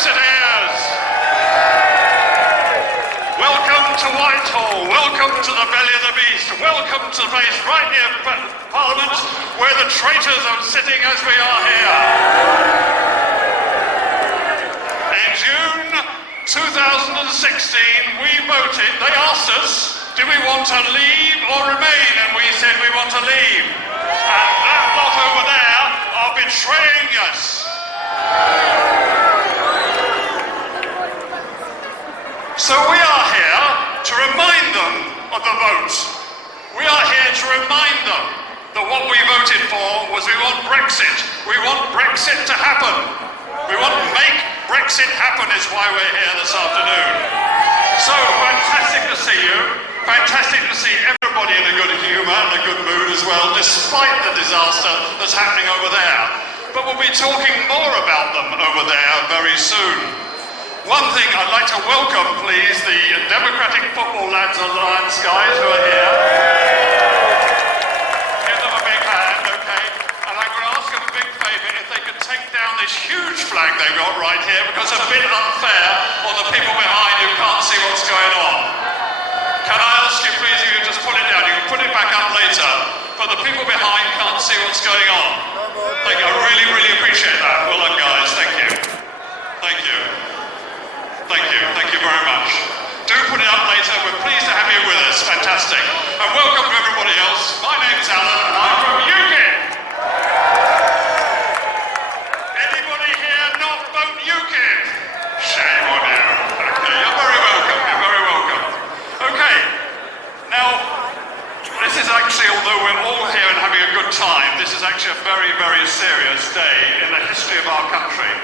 Brexiteers! Welcome to Whitehall, welcome to the belly of the beast, welcome to the place right near Parliament where the traitors are sitting as we are here. In June 2016 we voted, they asked us, do we want to leave or remain? And we said we want to leave. And that lot over there are betraying us. So we are here to remind them of the vote. We are here to remind them that what we voted for was we want Brexit. We want Brexit to happen. We want to make Brexit happen is why we're here this afternoon. So fantastic to see you. Fantastic to see everybody in a good humour and a good mood as well, despite the disaster that's happening over there. But we'll be talking more about them over there very soon. One thing I'd like to welcome, please, the Democratic Football Lads Alliance guys who are here. Give them a big hand, okay? And I'm going to ask them a big favour if they could take down this huge flag they've got right here, because it's a bit unfair on the people behind who can't see what's going on. Can I ask you, please, if you just put it down? You can put it back up later, but the people behind can't see what's going on. Thank you. I really, really appreciate that. Well done, guys. Thank you. Thank you. Thank you. Thank you very much. Do put it up later. We're pleased to have you with us. Fantastic. And welcome to everybody else. My name's Alan, and I'm from UKIP. Anybody here not vote UKIP? Shame on you. Okay, you're very welcome. You're very welcome. Okay. Now, this is actually, although we're all here and having a good time, this is actually a very, very serious day in the history of our country.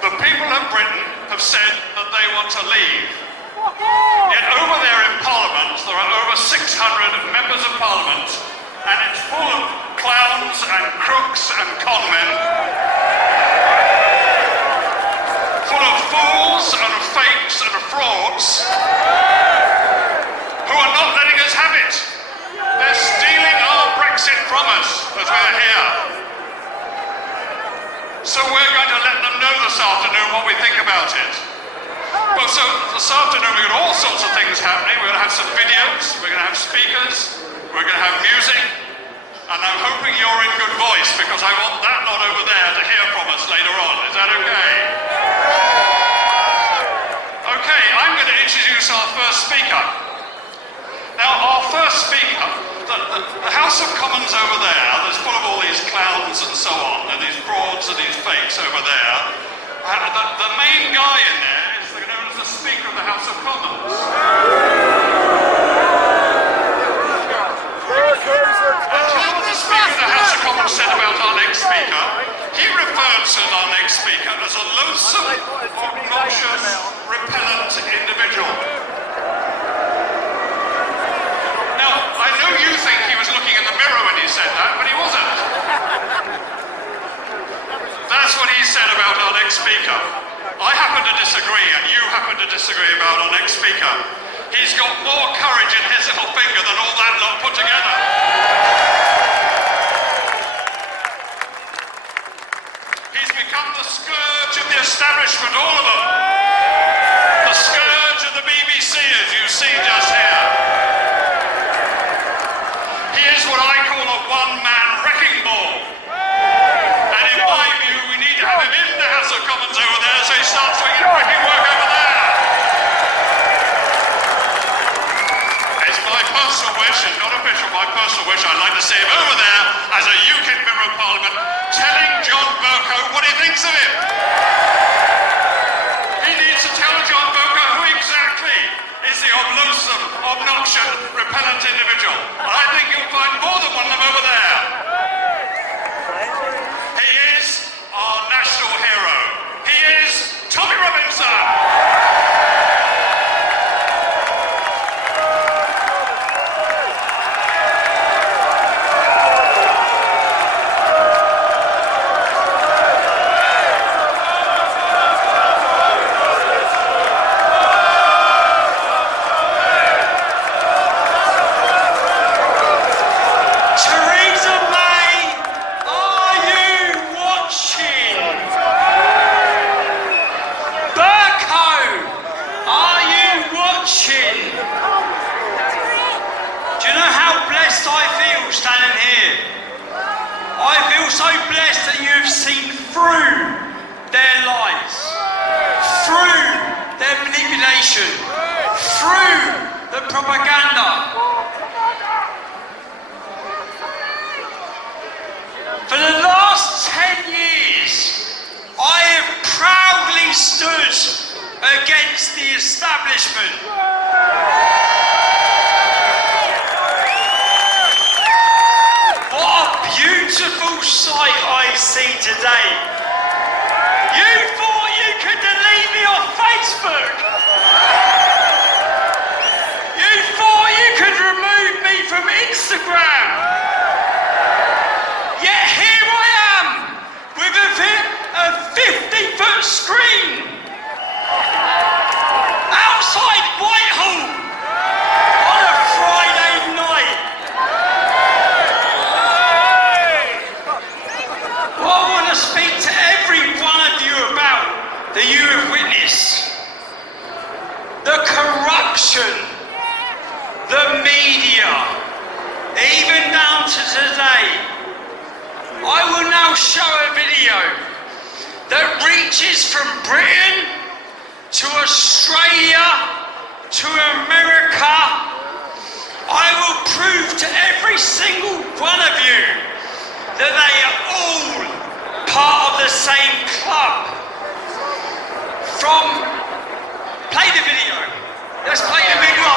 The people of Britain have said that they want to leave. Yet over there in Parliament, there are over 600 members of Parliament, and it's full of clowns and crooks and conmen, full of fools and fakes and frauds, who are not letting us have it. They're stealing our Brexit from us as we're here. So we're going to let them know this afternoon what we think about it. Well, so this afternoon we've got all sorts of things happening. We're going to have some videos, we're going to have speakers, we're going to have music, and I'm hoping you're in good voice because I want that lot over there to hear from us later on. Is that okay? Okay, I'm going to introduce our first speaker. Now, our first speaker, the House of Commons over there, there's full of all these clowns and so on, and these frauds and these fakes over there. The main guy in there is known as the Speaker of the House of Commons. And you know what the Speaker of the House of Commons said about our next speaker? He referred to our next speaker as a loathsome, obnoxious, repellent individual. I know you think he was looking in the mirror when he said that, but he wasn't. That's what he said about our next speaker. I happen to disagree, and you happen to disagree about our next speaker. He's got more courage in his little finger than all that lot put together. He's become the scourge of the establishment, all of them. The scourge of the BBC, as you see just here. He is what I call a one-man wrecking ball. And in my view, we need to have him in the House of Commons over there so he starts doing his wrecking work over there. It's my personal wish, and not official, my personal wish, I'd like to see him over there as a UKIP Member of Parliament telling John Bercow what he thinks of him. He needs to tell John Bercow who exactly is the loathsome, obnoxious, repellent individual. And I think you'll find more than one of them over there. He is our national hero. He is Tommy Robinson. today. You thought you could delete me off Facebook. You thought you could remove me from Instagram. Yet here I am with a 50-foot screen outside Whitehall on a Friday night. What I want to speak to every one of you about that you have witnessed: the corruption, the media, even down to today. I will now show a video that reaches from Britain to Australia to America. I will prove to every single one of you that they are all part of the same club. Play the video. Let's play the video.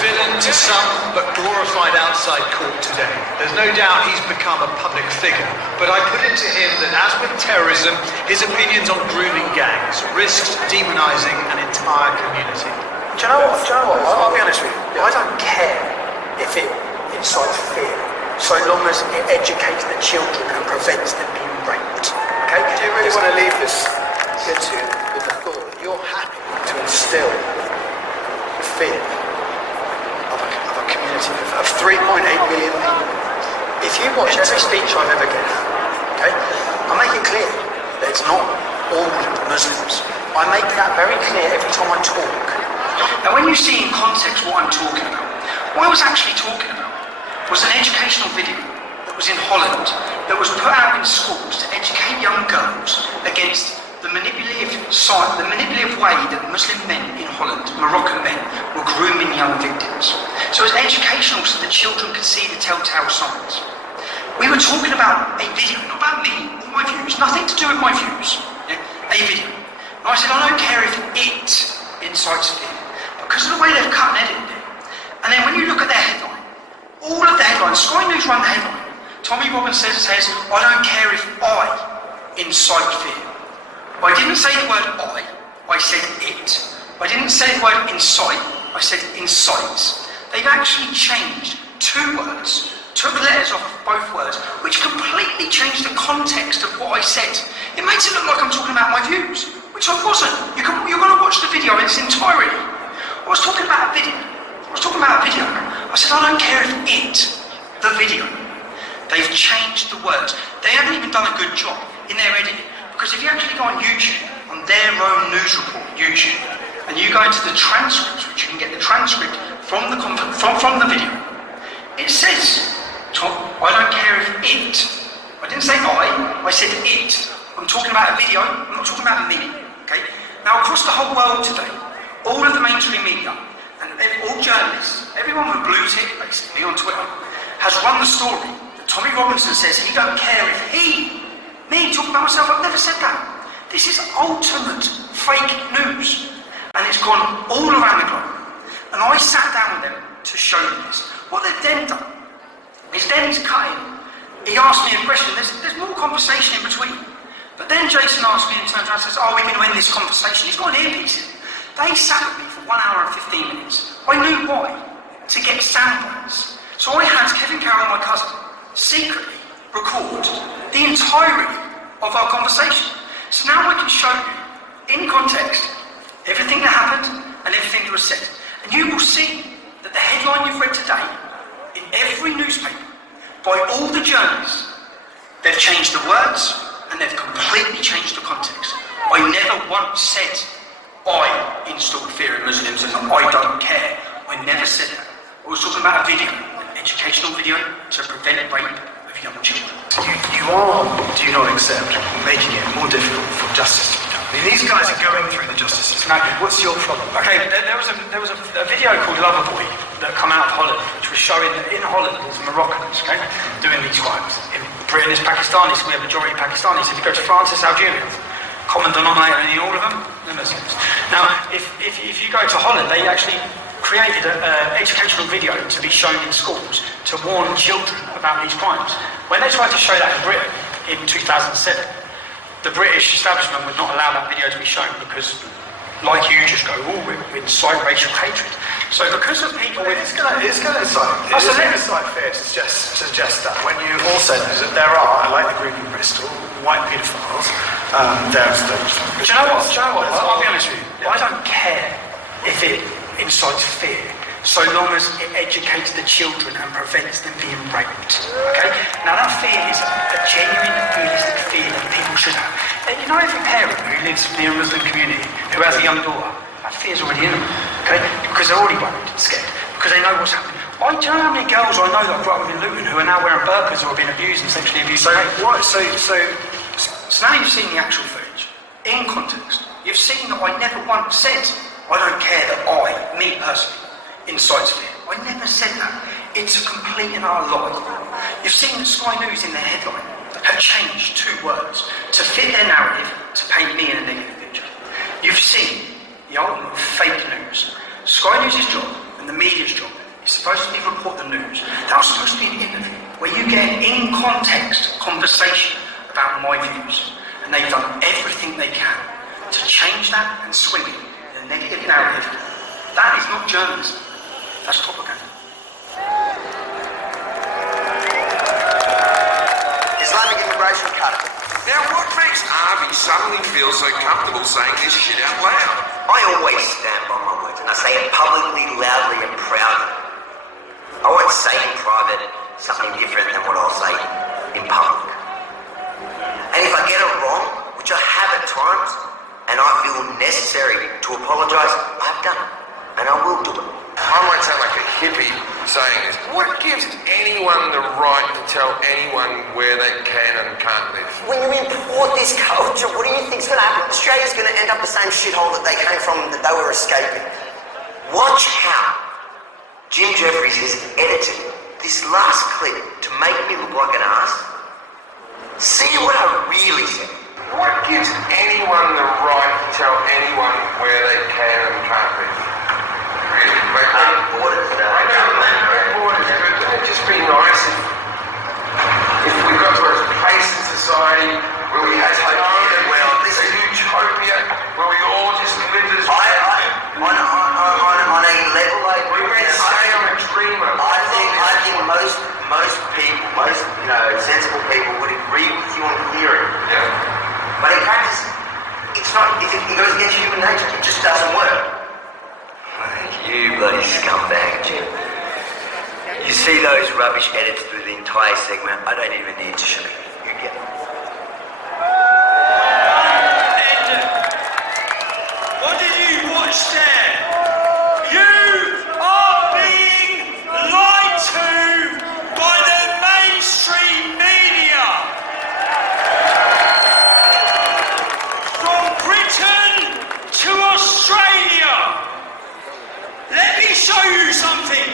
Villain to some, but glorified outside court today. There's no doubt he's become a public figure, but I put it to him that as with terrorism, his opinions on grooming gangs risks demonising an entire community. Do you know what? I'll be honest with you. I don't care if it incites fear, so long as it educates the children and prevents them being raped. Okay? Do you really want to leave this kid to you with the thought that you're happy to instill fear of a community of 3.8 million people? If you watch every speech I've ever given, okay, I make it clear that it's not all Muslims. I make that very clear every time I talk. Now, when you see in context what I'm talking about, what I was actually talking about was an educational video that was in Holland that was put out in schools to educate young girls against the manipulative way that Muslim men in Holland, Moroccan men, were grooming young victims. So it was educational so that children could see the telltale signs. We were talking about a video, not about me or my views, nothing to do with my views, a video. And I said, I don't care if it incites fear, because of the way they've cut and edited it. And then when you look at their headline, all of the headlines, Sky News run the headline. Tommy Robbins says, I don't care if I incite fear. I didn't say the word I said it. I didn't say the word incite, I said incites. They've actually changed two words, took letters off both words, which completely changed the context of what I said. It makes it look like I'm talking about my views, which I wasn't. You're going to watch the video in its entirety. I was talking about a video. I said, I don't care if the video. They've changed the words. They haven't even done a good job in their editing. Because if you actually go on YouTube, on their own news report, YouTube, and you go into the transcripts, which you can get the transcript from the video, it says, Tom, I don't care if I didn't say I said it. I'm talking about a video, I'm not talking about me, okay? Now across the whole world today, all of the mainstream media, and all journalists, everyone with a blue tick, basically, on Twitter, has run the story that Tommy Robinson says he don't care if me talking about myself, I've never said that. This is ultimate fake news. And it's gone all around the globe. And I sat down with them to show them this. What they've then done is he's cut in. He asked me a question. There's more conversation in between. But then Jason asked me and turns around and says, we're going to end this conversation. He's got an earpiece in. They sat with me for 1 hour and 15 minutes. I knew why. To get sound bites. So I had Kevin Carroll, my cousin, secretly record the entirety of our conversation. So now I can show you, in context, everything that happened and everything that was said. And you will see that the headline you've read today, in every newspaper, by all the journalists, they've changed the words and they've completely changed the context. I never once said, I installed fear in Muslims and I don't care. I never said that. I was talking about a video, an educational video to prevent rape of young children. You are, do you not accept, making it more difficult for justice to be done? I mean, these guys are going through the justice system. No. What's your problem? Okay, there was a video called Loverboy that come out of Holland, which was showing that in Holland there's Moroccans, okay, doing these crimes. In Britain it's Pakistanis, we have a majority Pakistanis. If you go to France, it's Algerians. Common denominator in all of them, the Muslims. Now, if you go to Holland, they actually created an educational video to be shown in schools to warn children about these crimes. When they tried to show that in Britain in 2007, the British establishment would not allow that video to be shown because, like you just go, oh, we incite racial hatred. So because of people with... It's going to incite fear to suggest that when you also know that there are, like the group in Bristol, white paedophiles, there's those... Do you know what? I'll be honest with you. I don't care if it incites fear, so long as it educates the children and prevents them being raped. Okay? Now that fear is a genuine, realistic fear that people should have. And you know, every parent who lives near a Muslim community who has a young daughter, that fear's already in them. Okay? Because they're already worried, scared, because they know what's happening. Do you know how many girls I know that grew up in Luton who are now wearing burqas or have been abused and sexually abused? So now you've seen the actual footage in context. You've seen that I never once said I don't care that me personally, incites fear. I never said that. It's a complete and utter lie. You've seen that Sky News in their headline have changed 2 words to fit their narrative to paint me in a negative picture. You've seen the ultimate fake news. Sky News' job and the media's job is supposed to be report the news. That was supposed to be an interview where you get an in-context conversation about my views. And they've done everything they can to change that and swing it in a negative narrative. That is not journalism. That's propaganda. Islamic immigration cut. Now, what makes Harvey suddenly feel so comfortable saying this shit out loud? I always stand by my words, and I say it publicly, loudly, and proudly. I won't say in private something different than what I'll say in public. And if I get it wrong, which I have at times, and I feel necessary to apologise, I've done it, and I will do it. I might sound like a hippie saying this. What gives anyone the right to tell anyone where they can and can't live? When you import this culture, what do you think's going to happen? Australia's going to end up the same shithole that they came from, that they were escaping. Watch how Jim Jeffries has edited this last clip to make me look like an ass. See what I really said. What gives anyone the right to tell anyone where they can and can't live? Really? Borders, Borders, wouldn't it just be nice if we got to a place in society where we had this utopia, where we all just lived as on a level like we may say I'm a dreamer. I think most people, sensible people would agree with you on theory. Yeah. But in practice, it's not. It goes against human nature. It just doesn't work. You bloody scumbag, Jim. You see those rubbish edits through the entire segment? I don't even need to show you. You get it. What did you watch there? You are being lied to by the mainstream media. From Britain to Australia. Let me show you something.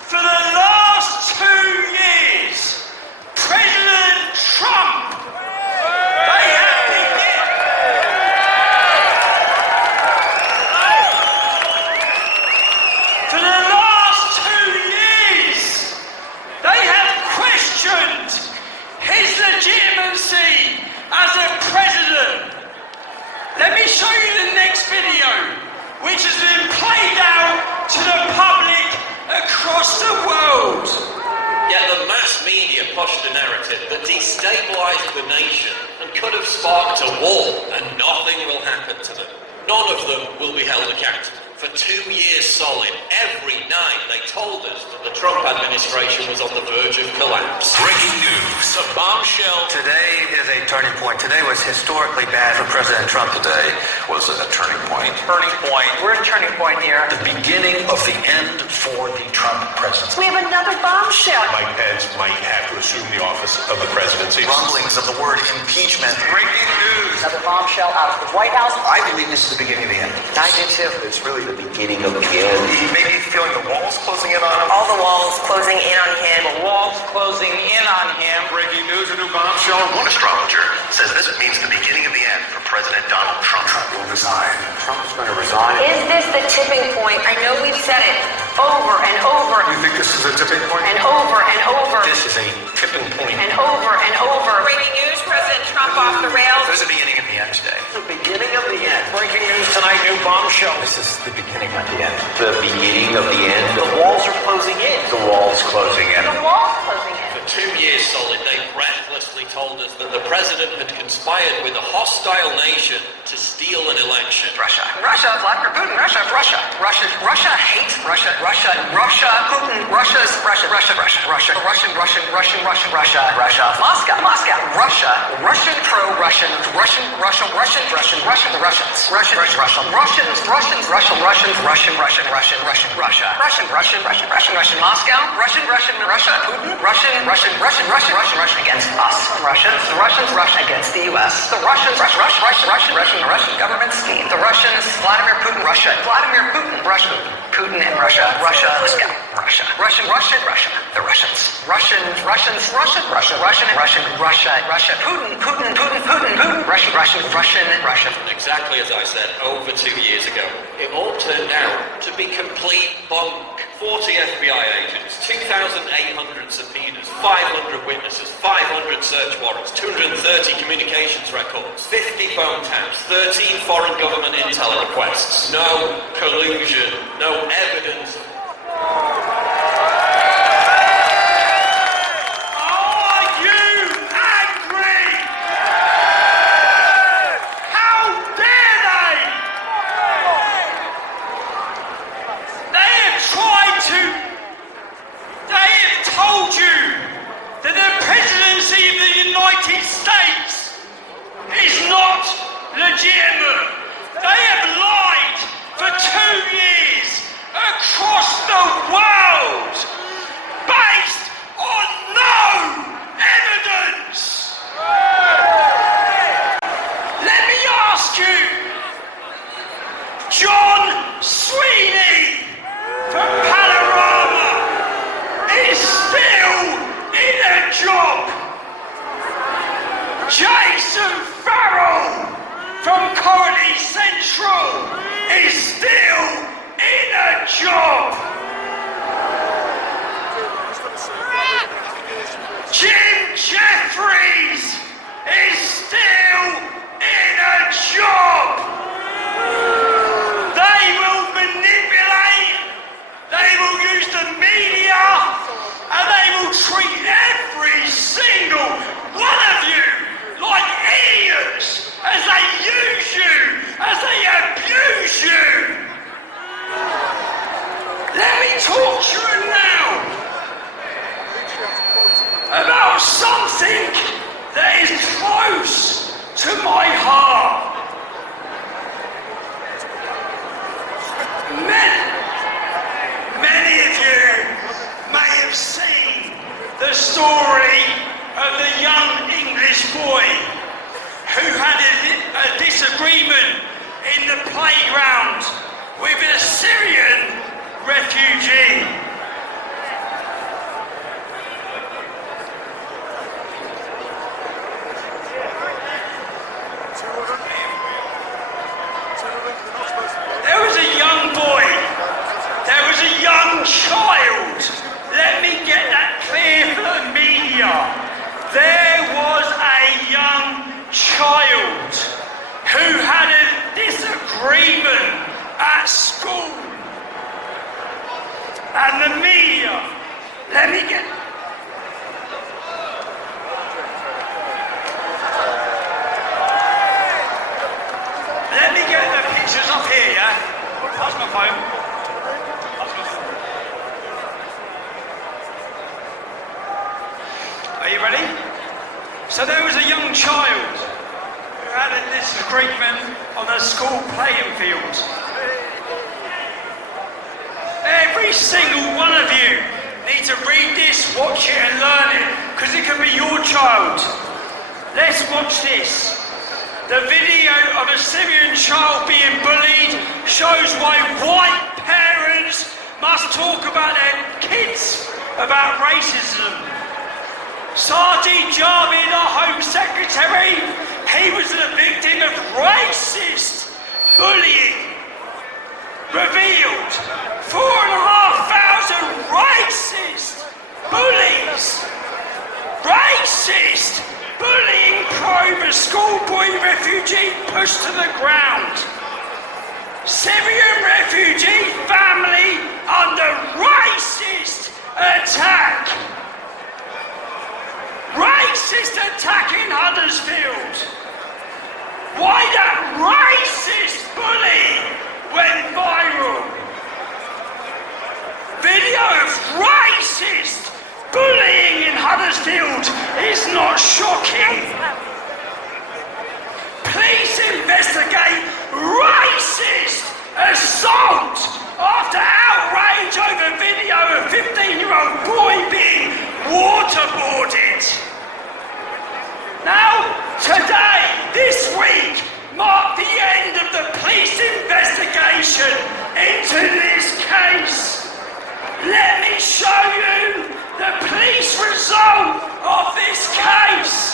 For the last 2 years, President Trump, they have been for the last 2 years, they have questioned his legitimacy as a president. Let me show you the next video, which has been played out to the public across the world. Yet the mass media pushed a narrative that destabilised the nation and could have sparked a war, and nothing will happen to them. None of them will be held accountable. For 2 years solid, every night they told us that the Trump administration was on the verge of collapse. Breaking news. A bombshell. Today is a turning point. Today was historically bad for President Trump. Today was a turning point. Turning point. We're at a turning point here. The beginning of the end for the Trump presidency. We have another bombshell. Mike Pence might have to assume the office of the presidency. Rumblings of the word impeachment. Breaking news. Another bombshell out of the White House. I believe this is the beginning of the end. I do too. It's really the beginning of the end. Maybe feeling the walls closing in on him. All the walls closing in on him. The walls closing in on him. Breaking news, a new bombshell. One astrologer says this means the beginning of the end for President Donald Trump. Trump will resign. Trump's going to resign. Is this the tipping point? I know we've said it over and over You think this is a tipping point? and over and over This is a tipping point. and over and over. Breaking news, President Trump off the rails. This is the beginning of the end today. The beginning of the end. Breaking news tonight, new bombshell. This is the beginning of the end. The beginning of the end. The walls are closing in. The wall's closing in. The wall's closing in. For 2 years solid, they breathlessly told us that the president had conspired with a hostile nation to steal an election. Russia, Vladimir Putin, Russia, hates Russia, Putin, Russia's Russia, Russian, Moscow, Russian pro-Russian, Russian, the Russians, Moscow, Putin, Russia against us, the Russians, Russia against the U.S., the Russians, Russian government scheme, the Russians, Vladimir Putin, Russia, Putin and Russia, Moscow, Russia, the Russians, Putin, Russia. Exactly as I said over 2 years ago. It all turned out to be complete bunk. 40 FBI agents, 2,800 subpoenas, 500 witnesses, 500 search warrants, 230 communications records, 50 phone taps, 13 foreign government intel requests. No collusion, no evidence. Are you angry? How dare they? They have told you that the presidency of the United States is not legitimate. They have lied for 2 years across the world based on no evidence. Let me ask you, John Sweeney from Panorama is still in a job. Jason Farrell from Comedy Central is still in a job. Jim Jeffries is still in a job. They will manipulate, they will use the media, and they will treat every single one of you like idiots as they use you, as they abuse you. Let me talk to you now about something that is close to my heart. Many of you may have seen the story of the young English boy who had a disagreement in the playground with a Syrian refugee. There was a young boy, there was a young child. Let me get that clear for the media. There was a young child who had a disagreement at school. And the media, let me get... Let me get the pictures up here, yeah? That's my phone. Are you ready? So there was a young child who had a disagreement on the school playing field. Every single one of you need to read this, watch it and learn it, because it could be your child. Let's watch this. The video of a Syrian child being bullied shows why white parents must talk about their kids about racism. Saadi Jarvi, the Home Secretary, he was the victim of racist bullying. Revealed 4,500 refugee pushed to the ground. Syrian refugee family under racist attack. Racist attack in Huddersfield. Why that racist bully went viral. Video of racist bullying in Huddersfield is not shocking. Please investigate racist assault after outrage over video of 15-year-old boy being waterboarded. Now, today, this week, marked the end of the police investigation into this case. Let me show you the police result of this case.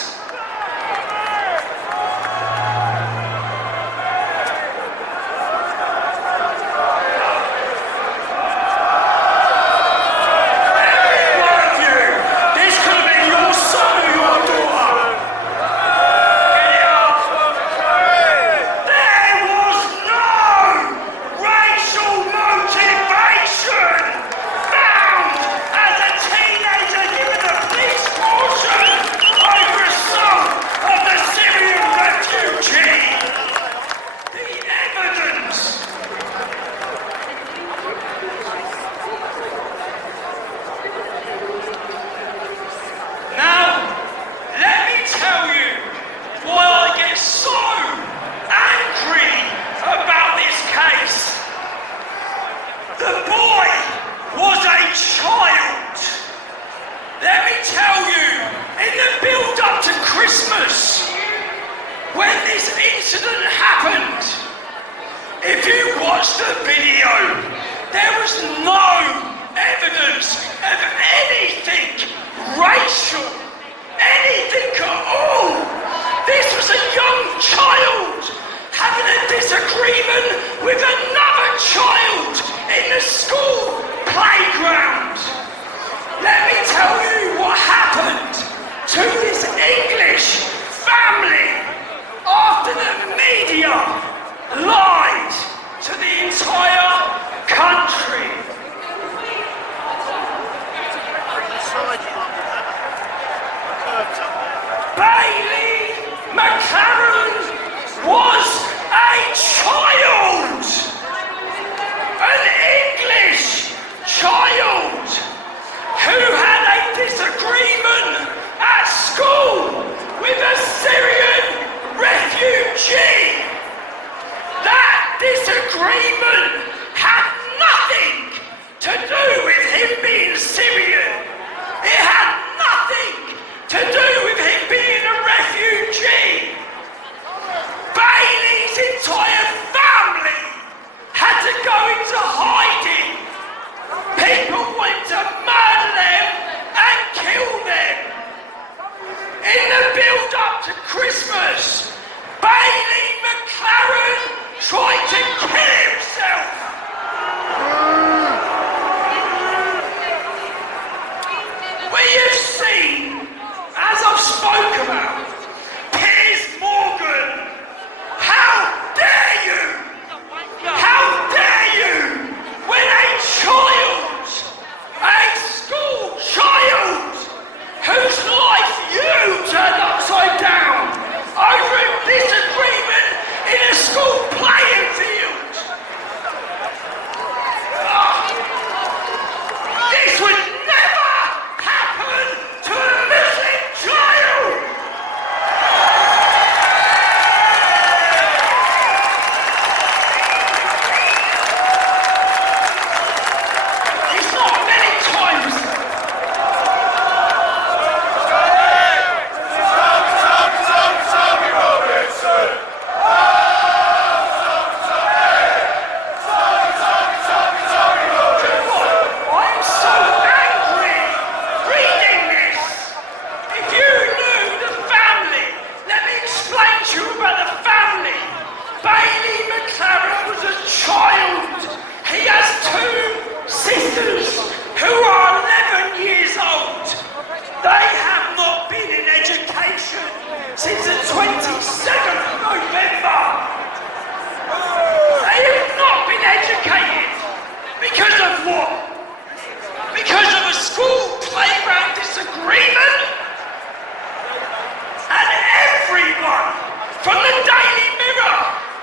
Christmas, Bailey McLaren tried to kill himself.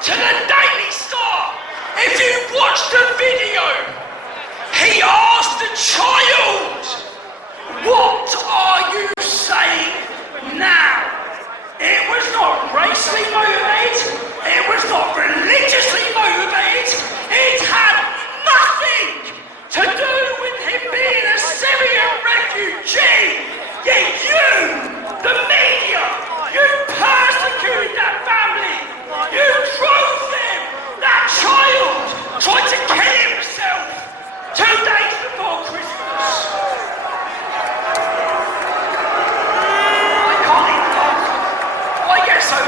to the Daily Star. If you watch the video, he asked the child, "What are you saying now?" It was not racially motivated. It was not religiously motivated. It had nothing to do with him being a Syrian refugee. Yet you, the media, you persecuted that family. You drove them. That child tried to kill himself 2 days before Christmas. I can't even laugh. I get so...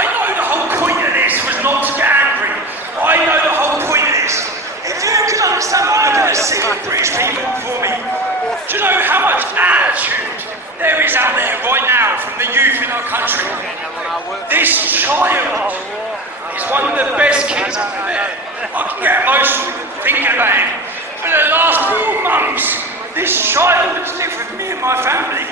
I know the whole point of this was not to get angry. I know the whole point of this. If you could understand what I'm going to see British people before me, do you know how much attitude there is out there right now from the youth in our country? This child is one of the best kids I've met. I can get emotional thinking about him. For the last 4 months, this child has lived with me and my family.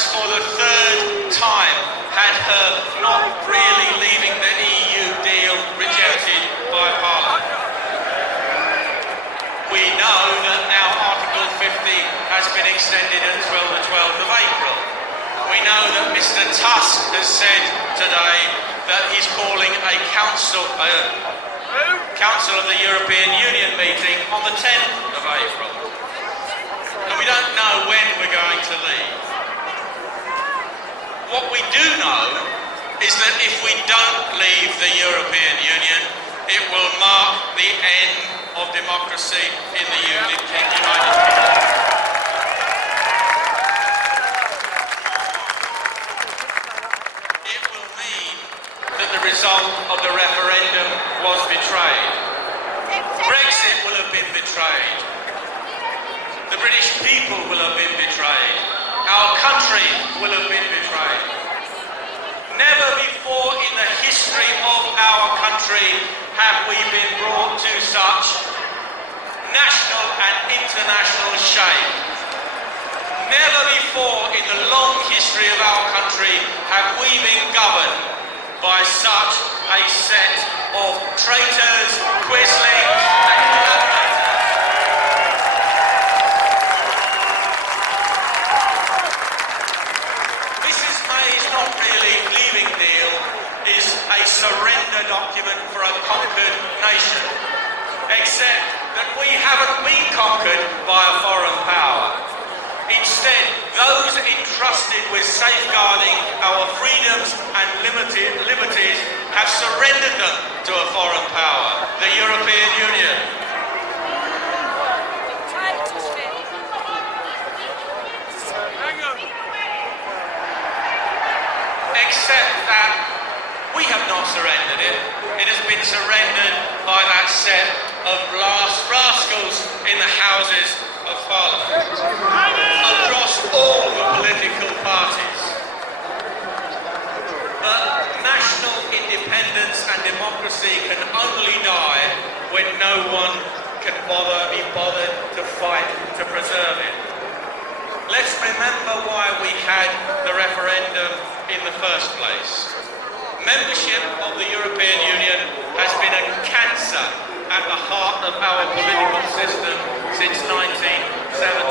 has for the third time had her not really leaving the EU deal rejected by Parliament. We know that now Article 50 has been extended until the 12th of April. We know that Mr. Tusk has said today that he's calling a Council of the European Union meeting on the 10th of April. And we don't know when we're going to leave. What we do know is that if we don't leave the European Union, it will mark the end of democracy in the United Kingdom. It will mean that the result of the referendum was betrayed. Brexit will have been betrayed. The British people will have been betrayed. Our country will have been betrayed. Never before in the history of our country have we been brought to such national and international shame. Never before in the long history of our country have we been governed by such a set of traitors, quislings and collaborators. Mrs May's not really leaving deal is a surrender document for a conquered nation, except that we haven't been conquered by a foreign power. Instead, those entrusted with safeguarding our freedoms and liberties have surrendered them to a foreign power, the European Union. Except that we have not surrendered it. It has been surrendered by that set of rascals in the Houses of Parliament, across all the political parties. But national independence and democracy can only die when no one can be bothered to fight to preserve it. Let's remember why we had the referendum in the first place. Membership of the European Union has been a cancer at the heart of our political system since 1970.